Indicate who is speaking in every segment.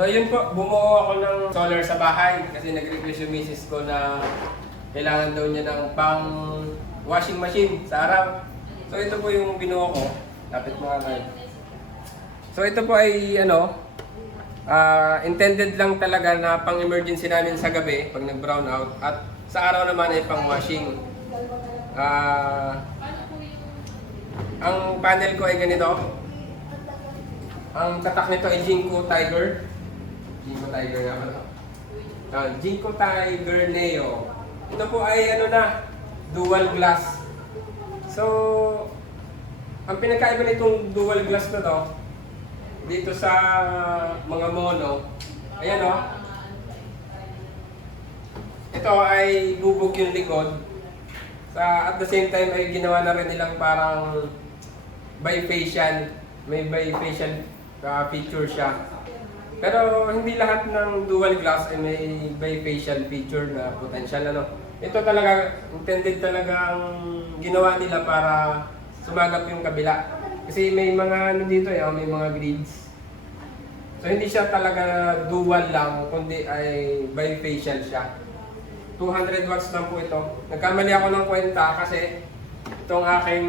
Speaker 1: So yun po, bumuo ako ng solar sa bahay kasi nag-request yung misis ko na kailangan daw niya ng pang washing machine sa araw. So ito po yung binuo ko. Lapit mo nga kayo. So ito po ay ano, ah, intended lang talaga na pang emergency namin sa gabi pag nag-brown out at sa araw naman ay pang washing. Ah, ang panel ko ay ganito. Ang tatak nito ay Jinko Tiger. Jinko Tiger nga pala. Ah, Jinko Tiger Neo. Ito po ay ano na, dual glass. So, ang pinagkaiba nitong dual glass na to, dito sa mga mono, ayan o. Ito ay bubog yung likod. Sa, at the same time ay ginawa na rin nilang parang bifacial. May bifacial uh, feature siya. Pero hindi lahat ng dual glass ay may bifacial feature na potential ano. Ito talaga intended talaga ang ginawa nila para sumagap yung kabila. Kasi may mga ano dito eh, may mga grids. So hindi siya talaga dual lang, kundi ay bifacial siya. 200 watts lang po ito. Nagkamali ako ng kwenta kasi itong aking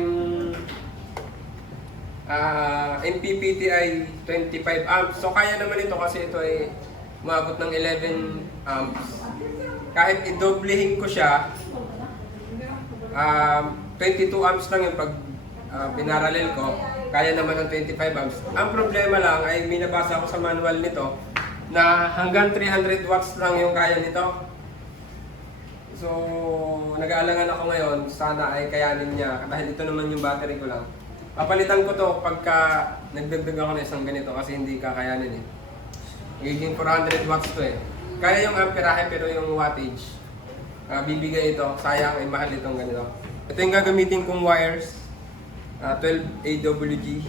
Speaker 1: ah MPPT ay 25 amps. So kaya naman ito kasi ito ay umabot ng 11 amps. Kahit idoblehin ko siya, ah 22 amps lang yung pag ah, pinaralel ko. Kaya naman ng 25 amps. Ang problema lang ay minabasa ko sa manual nito na hanggang 300 watts lang yung kaya nito. So, nag-aalangan ako ngayon, sana ay kayanin niya dahil ito naman yung battery ko lang. Papalitan ko to pagka nagdagdag ako ng isang ganito kasi hindi kakayanin eh. Magiging 400 watts to eh. Kaya yung amperahe pero yung wattage, ah, bibigay ito. Sayang ay mahal itong ganito. Ito yung gagamitin kong wires. ah, 12 AWG.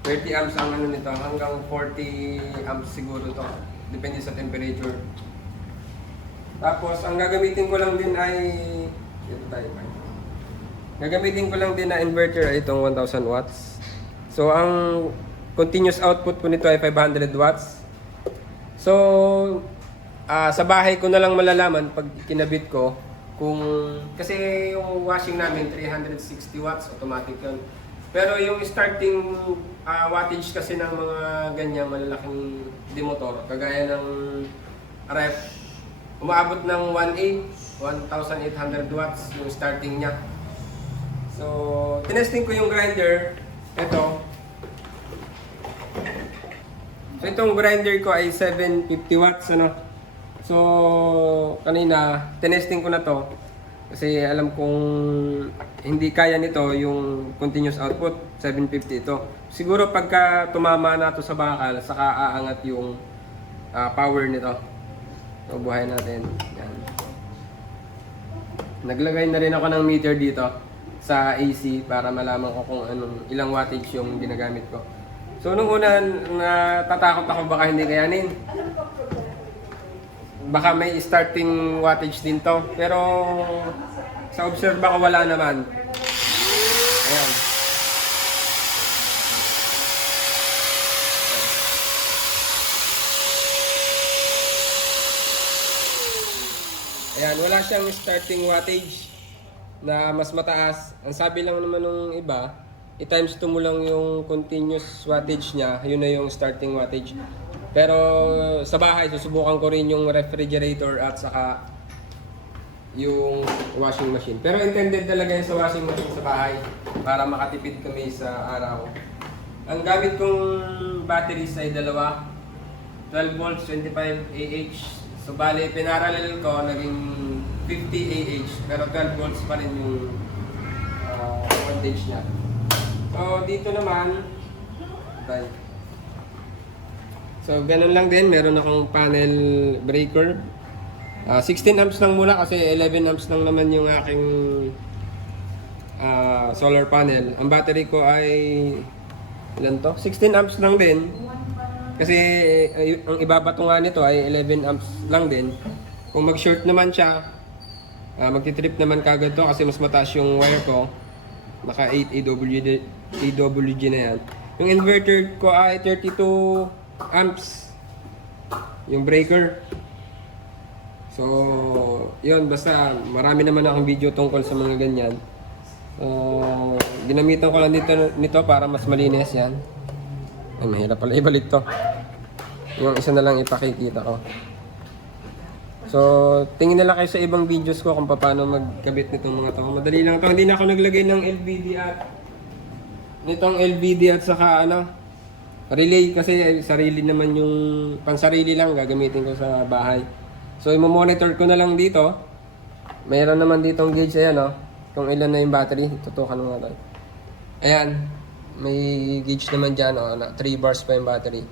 Speaker 1: 30 amps ang ano nito, hanggang 40 amps siguro to. Depende sa temperature. Tapos, ang gagamitin ko lang din ay... Dito tayo. Gagamitin ko lang din na inverter ay itong 1000 watts. So, ang continuous output po nito ay 500 watts. So, ah, sa bahay ko na lang malalaman pag kinabit ko kung... Kasi yung washing namin 360 watts, automatic yun. Pero yung starting ah, wattage kasi ng mga ganyan malalaking dimotor, kagaya ng ref, umaabot ng 1.8, 1,800 watts yung starting niya. So, tinesting ko yung grinder. Ito. So, itong grinder ko ay 750 watts. Ano? So, kanina, tinesting ko na to. Kasi alam kong hindi kaya nito yung continuous output, 750 ito. Siguro pagka tumama na to sa bakal, saka aangat yung ah, power nito. So, buhay natin. Yan. Naglagay na rin ako ng meter dito sa AC para malaman ko kung anong ilang wattage yung ginagamit ko. So, nung una, natatakot ako baka hindi kayanin. Baka may starting wattage din to. Pero, sa obserba ko wala naman. Ayan. Ayan, wala siyang starting wattage na mas mataas. Ang sabi lang naman ng iba, i-times 2 mo lang yung continuous wattage niya, yun na yung starting wattage. Pero sa bahay, susubukan ko rin yung refrigerator at saka yung washing machine. Pero intended talaga yun sa washing machine sa bahay para makatipid kami sa araw. Ang gamit kong batteries ay dalawa. 12 volts, 25 AH. So bali, pinaralel ko, naging 50 AH. Pero 12 volts pa rin yung ah, voltage niya. So dito naman, tayo. So ganun lang din, meron akong panel breaker. Ah, 16 amps lang muna kasi 11 amps lang naman yung aking ah, solar panel. Ang battery ko ay ilan to? 16 amps lang din. Kasi ay, ang ibabato nga nito ay 11 amps lang din. Kung mag-short naman siya, ah, magti-trip naman kagad to kasi mas mataas yung wire ko. Naka 8 AWG, AWG na yan. Yung inverter ko ay 32 amps. Yung breaker. So, yun, basta marami naman akong video tungkol sa mga ganyan. So, ginamitan ko lang dito, nito para mas malinis yan. Ay, mahirap pala ibalik to. Yung isa na lang ipakikita ko. So, tingin na lang kayo sa ibang videos ko kung paano magkabit nitong mga to. Madali lang to. Hindi na ako naglagay ng LVD at nitong LVD at saka ano, relay kasi eh, sarili naman yung pansarili lang gagamitin ko sa bahay. So, i-monitor ko na lang dito. Mayroon naman ditong gauge ayan oh. Kung ilan na yung battery, tutukan mo nga tayo. Ayan, may gauge naman dyan oh, na 3 bars pa yung battery.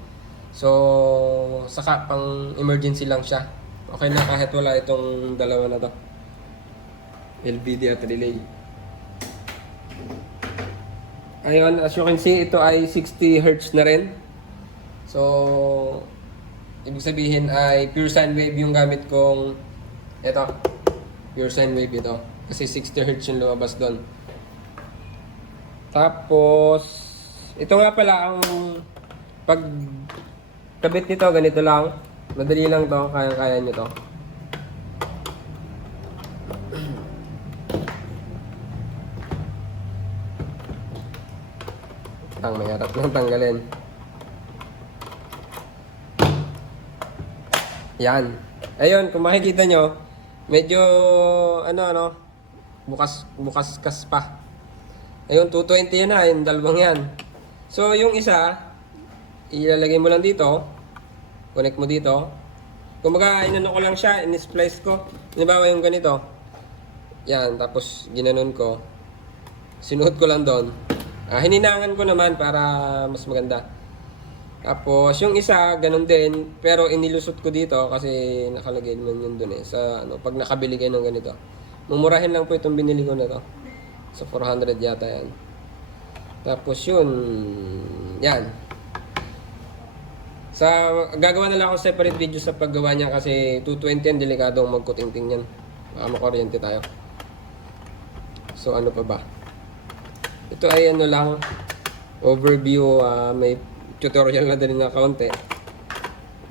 Speaker 1: So, saka pang emergency lang siya. Okay na kahit wala itong dalawa na to. LVD at. Ayun, as you can see, ito ay 60 Hz na rin. So, ibig sabihin ay pure sine wave yung gamit kong ito. Pure sine wave ito. Kasi 60 Hz yung lumabas doon. Tapos, ito nga pala ang pag kabit nito, ganito lang. Madali lang to, kaya-kaya nyo to. Ang may harap ng tanggalin. Yan. Ayun, kung makikita nyo, medyo ano ano, bukas bukas kas pa. Ayun, 220 yan na, yung dalawang yan. So, yung isa, ilalagay mo lang dito, connect mo dito. Kumbaga, inano ko lang siya, in-splice ko. Halimbawa yung ganito. Yan, tapos ginanon ko. Sinuot ko lang doon. Ah, hininangan ko naman para mas maganda. Tapos, yung isa, ganun din. Pero inilusot ko dito kasi nakalagay naman yun doon eh. Sa, ano, pag nakabili kayo ng ganito. Mumurahin lang po itong binili ko na to. Sa 400 yata yan. Tapos yun, yan. Sa, gagawa na lang ako separate video sa paggawa niya kasi 220 yan, delikadong magkutingting yan. Baka makuryente tayo. So, ano pa ba? Ito ay ano lang, overview, ah, may tutorial na din na kaunti.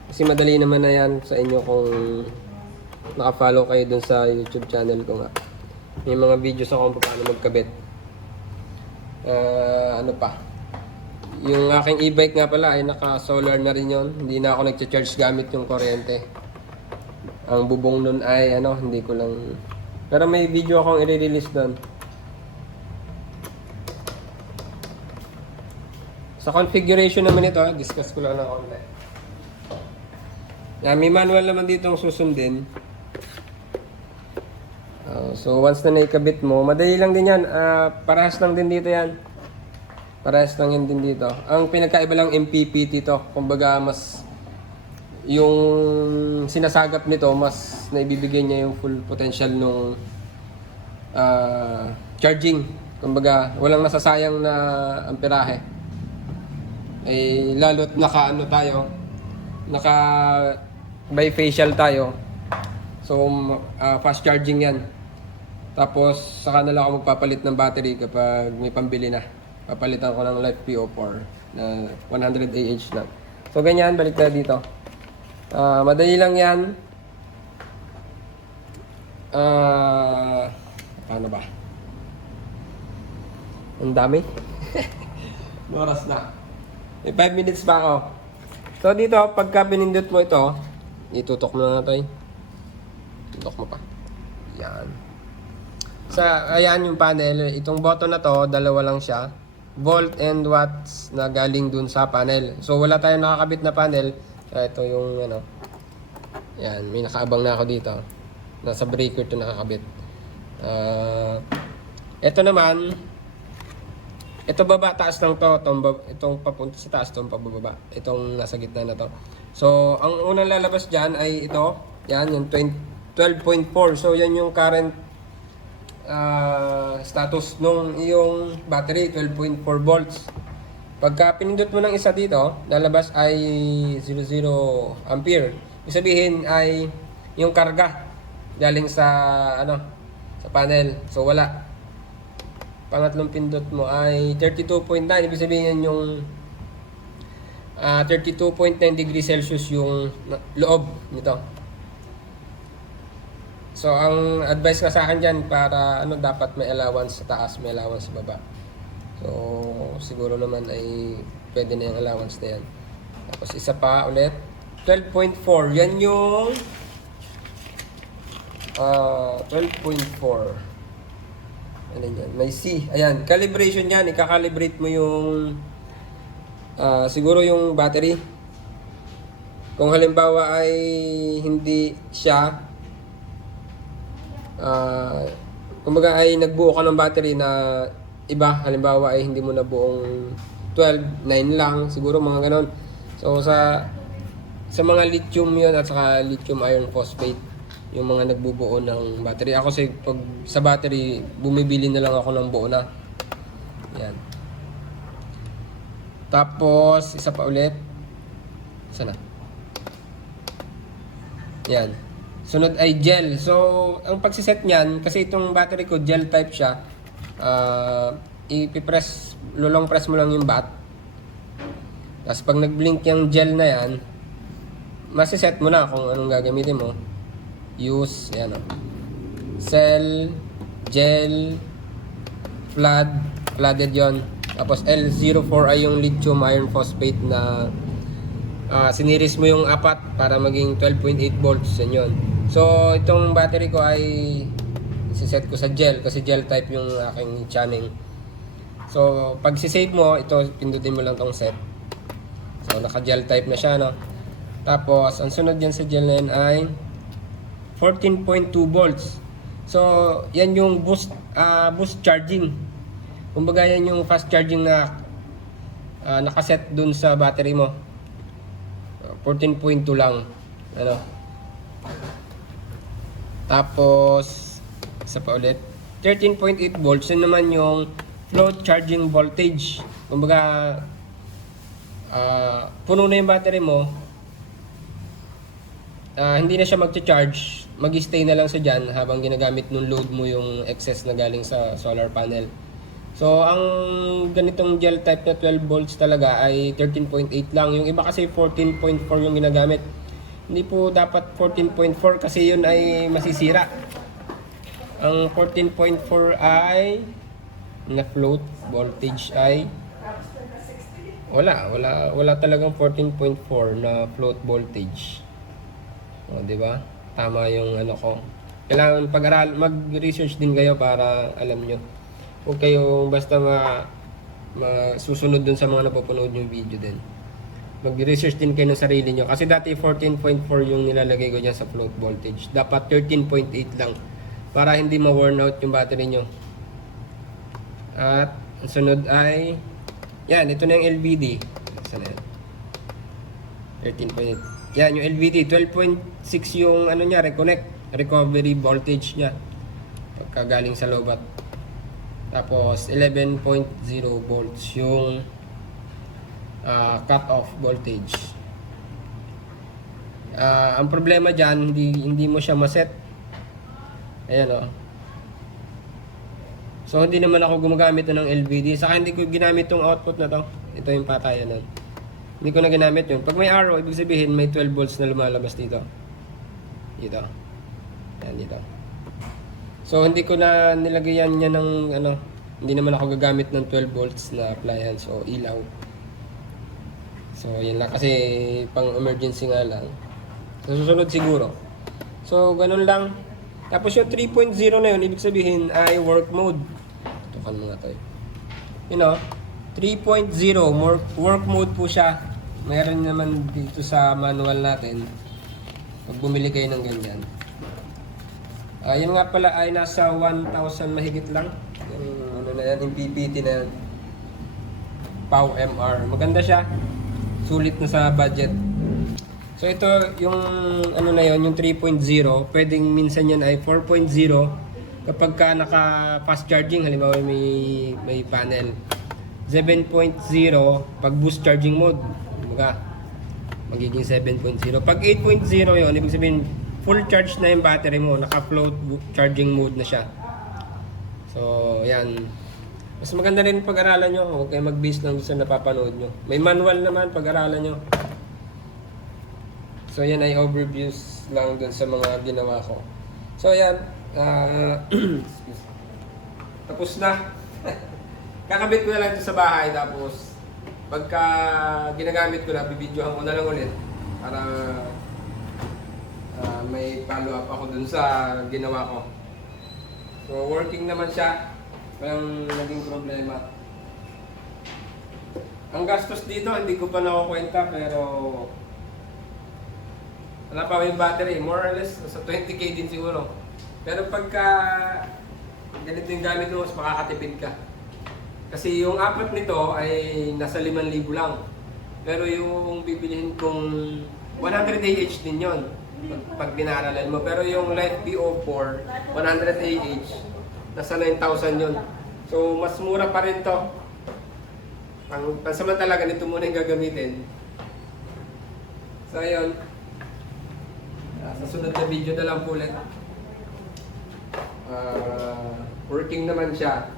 Speaker 1: Kasi madali naman na yan sa inyo kung nakafollow kayo dun sa YouTube channel ko nga. May mga videos ako kung paano magkabit. Ah, ano pa? Yung aking e-bike nga pala ay naka-solar na rin yon. Hindi na ako nag-charge gamit yung kuryente. Ang bubong nun ay ano, hindi ko lang... Pero may video akong i-release doon. Sa configuration naman ito, discuss ko lang na konti. Yan, may manual naman dito ang susundin. Uh, so once na naikabit mo, madali lang din yan. Ah, parehas lang din dito yan. Parehas lang yan din dito. Ang pinagkaiba lang MPPT to. Kumbaga mas yung sinasagap nito, mas naibibigay niya yung full potential nung ah, charging. Kumbaga, walang nasasayang na amperahe. Eh, lalo't naka ano tayo, naka bifacial tayo. So, ah, fast charging yan. Tapos, saka na lang ako magpapalit ng battery kapag may pambili na. Papalitan ko ng Life PO4 na 100 AH lang. So, ganyan, balik na dito. Ah, madali lang yan. Ah, paano ba? Ang dami. Oras na. May 5 minutes pa ako. So dito, pagka pinindot mo ito, itutok mo na natin. Tutok mo pa. Yan. Sa, ayan yung panel. Itong button na to, dalawa lang siya. Volt and watts na galing dun sa panel. So wala tayong nakakabit na panel. Kaya ito yung ano. Yan, may nakaabang na ako dito. Nasa breaker to nakakabit. Ah, ito naman, ito baba, taas lang to. Itong, itong papunta sa taas, itong pababa. Itong nasa gitna na to. So, ang unang lalabas dyan ay ito. Yan, yung 20 12.4. So, yan yung current ah, status nung iyong battery, 12.4 volts. Pagka pinindot mo ng isa dito, lalabas ay 00 ampere. Ibig sabihin ay yung karga galing sa ano sa panel. So wala pangatlong pindot mo ay 32.9. Ibig sabihin yung ah, 32.9 degrees Celsius yung loob nito. So, ang advice nga sa akin dyan, para ano, dapat may allowance sa taas, may allowance sa baba. So, siguro naman ay pwede na yung allowance na yan. Tapos isa pa ulit, 12.4. Yan yung ah 12.4. Ano yan? May C. Ayan, calibration yan. Ika-calibrate mo yung ah, siguro yung battery. Kung halimbawa ay hindi siya ah kumbaga ay nagbuo ka ng battery na iba, halimbawa ay hindi mo na buong 12, 9 lang, siguro mga ganon. So sa sa mga lithium yun at saka lithium iron phosphate yung mga nagbubuo ng battery. Ako sa pag sa battery, bumibili na lang ako ng buo na. Yan. Tapos, isa pa ulit. Sana. Yan. Sunod ay gel. So, ang pagsiset niyan, kasi itong battery ko, gel type siya. Ah, ipipress, lulong press mo lang yung bat. Tapos pag nag-blink yung gel na yan, masiset mo na kung anong gagamitin mo. Use, yan o. Cell, gel, flood, flooded yon. Tapos L04 ay yung lithium iron phosphate na ah siniris mo yung apat para maging 12.8 volts yan yun. So, itong battery ko ay siset ko sa gel kasi gel type yung aking channing. So, pag sisave mo, ito, pindutin mo lang tong set. So, naka-gel type na siya, no? Tapos, ang sunod yan sa gel na yan ay 14.2 volts. So, yan yung boost ah, boost charging. Kumbaga yan yung fast charging na ah, nakaset dun sa battery mo. 14.2 lang. Ano? Tapos, isa pa ulit. 13.8 volts. Yun naman yung float charging voltage. Kumbaga, ah, puno na yung battery mo, ah, hindi na siya mag-charge, mag-stay na lang siya dyan habang ginagamit nung load mo yung excess na galing sa solar panel. So, ang ganitong gel type na 12 volts talaga ay 13.8 lang. Yung iba kasi 14.4 yung ginagamit. Hindi po dapat 14.4 kasi yun ay masisira. Ang 14.4 ay na float voltage ay wala, wala, wala talagang 14.4 na float voltage. O, di ba? Tama yung ano ko. Kailangan pag-aral, mag-research din kayo para alam nyo. Huwag kayo basta ma, masusunod dun sa mga napapanood yung video din. Mag-research din kayo ng sarili nyo. Kasi dati 14.4 yung nilalagay ko dyan sa float voltage. Dapat 13.8 lang. Para hindi ma-worn out yung battery nyo. At ang sunod ay yan, ito na yung LVD. Saan yan? 13.8. Yan, yung LVD. 12.6 yung ano niya, reconnect. Recovery voltage niya. Pagka galing sa lobat. Tapos 11.0 volts yung ah, cut-off voltage. Ah, ang problema diyan, hindi hindi mo siya maset. Ayan oh. So hindi naman ako gumagamit ng LVD. Saka hindi ko ginamit tong output na to. Ito yung patayan nun. Hindi ko na ginamit yun. Pag may arrow, ibig sabihin may 12 volts na lumalabas dito. Dito. Yan dito. So hindi ko na nilagayan niya ng ano, hindi naman ako gagamit ng 12 volts na appliance o ilaw. So yun lang kasi pang emergency nga lang. Sa susunod siguro. So ganun lang. Tapos yung 3.0 na yun, ibig sabihin ay work mode. Tukan mo nga eh. You know, 3.0 work, work mode po siya. Meron naman dito sa manual natin. Pag bumili kayo ng ganyan. Ah, yun nga pala ay nasa 1,000 mahigit lang. Yung ano na yan, yung PPT na yan. POW MR. Maganda siya. Sulit na sa budget. So ito yung ano na yon yung 3.0, pwedeng minsan yan ay 4.0 kapag ka naka fast charging halimbawa may may panel. 7.0 pag boost charging mode, kumbaga magiging 7.0. Pag 8.0 yon, ibig sabihin full charge na yung battery mo, naka float charging mode na siya. So, yan. Mas maganda rin pag-aralan nyo. Huwag kayo mag-base lang sa napapanood nyo. May manual naman pag-aralan nyo. So yan ay overviews lang dun sa mga ginawa ko. So yan. excuse. tapos na. Kakabit ko na lang sa bahay tapos pagka ginagamit ko na, bibidyohan ko na lang ulit para ah, may follow up ako dun sa ginawa ko. So working naman siya. Walang naging problema. Ang gastos dito, hindi ko pa nakukwenta pero wala pa yung battery. More or less, sa 20k din siguro. Pero pagka ganito yung gamit mo, makakatipid ka. Kasi yung apat nito ay nasa 5,000 lang. Pero yung bibilihin kong 100 AH din yon pag, binaralan mo. Pero yung Light PO4, 100 AH, Nasa 9,000 yun. So, mas mura pa rin to. Pang, pansamantalaga nito muna yung gagamitin. So, ayun. Ah, sa sunod na video na lang po ulit. Uh, working naman siya.